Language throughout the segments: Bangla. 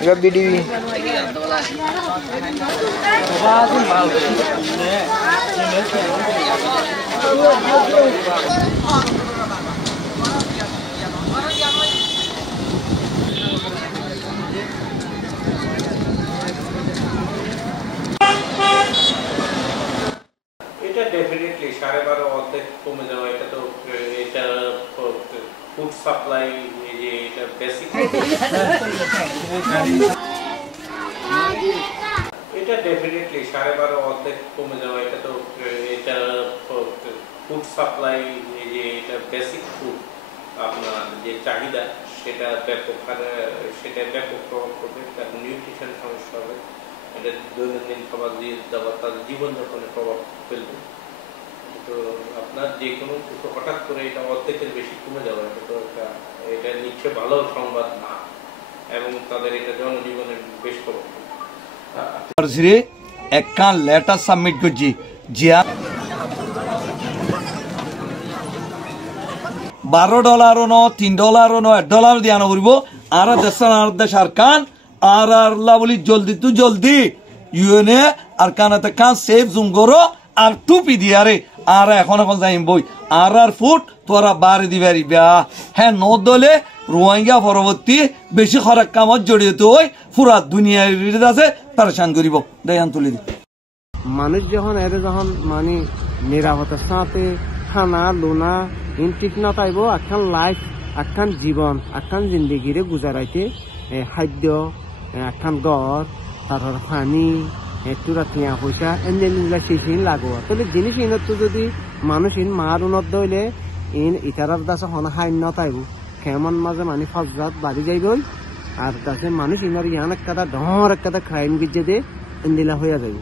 Enggak BDV. এটা ডেফিনেটলি 12.5 অর্ধেক কমে যাওয়া, এটা তো এটা ফুড সাপ্লাই যে এটা বেসিক, এটা ডেফিনেটলি 12.5 অর্ধেক কমে যাওয়া, এটা তো এটা ফুড সাপ্লাই যে এটা বেসিক ফুড আপনার যে চাহিদা সেটা ব্যাপক হারে সেটা ব্যাপক প্রভাব পড়বে, তার নিউট্রিশন সমস্যা হবে, এটা দৈনন্দিন খাবার দিয়ে দেওয়া তার জীবনযাপনে প্রভাব ফেলবে। তো আপনার যে কোনো কিছু হঠাৎ করে এটা অর্ধেকের বেশি কমে যাওয়া, এটা তো এটা নিশ্চয় ভালো সংবাদ না, এবং তাদের এটা জনজীবনে বেশ প্রভাব ফেলবে। একটা লেটার সাবমিট করছি জিয়া $12 নো $3 নো $1 দিয়ে আনা করব আর দেশের কান আর বলি জলদি তু জলদি ইউএনএ আর কানাতে কান সেফ জুম করো আর টুপি দিয়ে আরে আর এখন যাইম বই আর ফুট তোরা বাড়ি দিবারি ব্যাহ হ্যাঁ নদলে রোহিঙ্গা পরবর্তী বেশি খরাক কামত জড়িত হই পুরা দুনিয়ার আছে পারেশান করিব দেয়ান তুলি দি মানুষ যখন মানে নিরাপত্তার সাথে খানা লোনা ইন ঠিক না পাইব একখান লাইফ একখান জীবন একখান জিন্দগিরে গুজারাইতে খাদ্য একখান ঘর তারপর পানি একটুরা টিয়া পয়সা এমনি সেই লাগব তাহলে জিনিস ইনত যদি মানুষ ইন মার উন্নত হইলে ইন ইটারার দাসে হন হাইন নতাইব কেমন মাঝে মানে ফজাত বাড়ি যাইবই আর দাসে মানুষ ইনার ইয়ান একটা ডর একটা ক্রাইম গিজে দে ইন্দিলা হইয়া যাইব।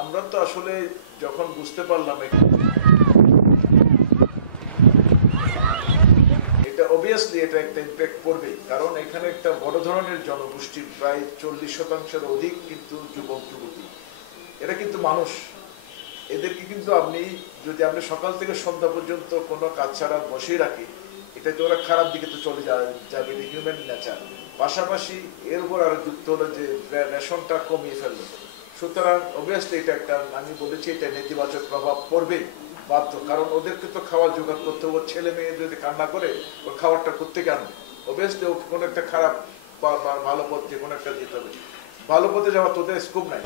আমরা তো আসলে যখন বুঝতে পারলাম এটা অবভিয়াসলি এটা একটা ইম্প্যাক্ট করবেই, কারণ এখানে একটা বড় ধরনের জনগোষ্ঠী প্রায় 40%-এর অধিক কিন্তু যুবক যুবতী, এরা কিন্তু মানুষ, এদেরকে কিন্তু যদি আপনি সকাল থেকে সন্ধ্যা পর্যন্ত কোনো কাজ ছাড়া বসেই রাখি, এটা তো ওরা খারাপ দিকে তো চলে যাবে, এটা হিউম্যান নেচার। পাশাপাশি এর উপর আরো যুক্ত হলো যে রেশনটা কমিয়ে ফেললো, সুতরাং অবভিয়াসলি এটা একটা আমি বলেছি এটা নেতিবাচক প্রভাব পড়বেই বাধ্য, কারণ ওদেরকে তো খাওয়ার জোগাড় করতে হবে, ছেলে মেয়ে যদি কান্না করে ওর খাবারটা করতে কেন, অবভিয়াসলি ওকে কোনো একটা খারাপ বা ভালো পথে কোনো একটা যেতে হবে, ভালো পথে যাওয়া তোদের স্কোপ নাই।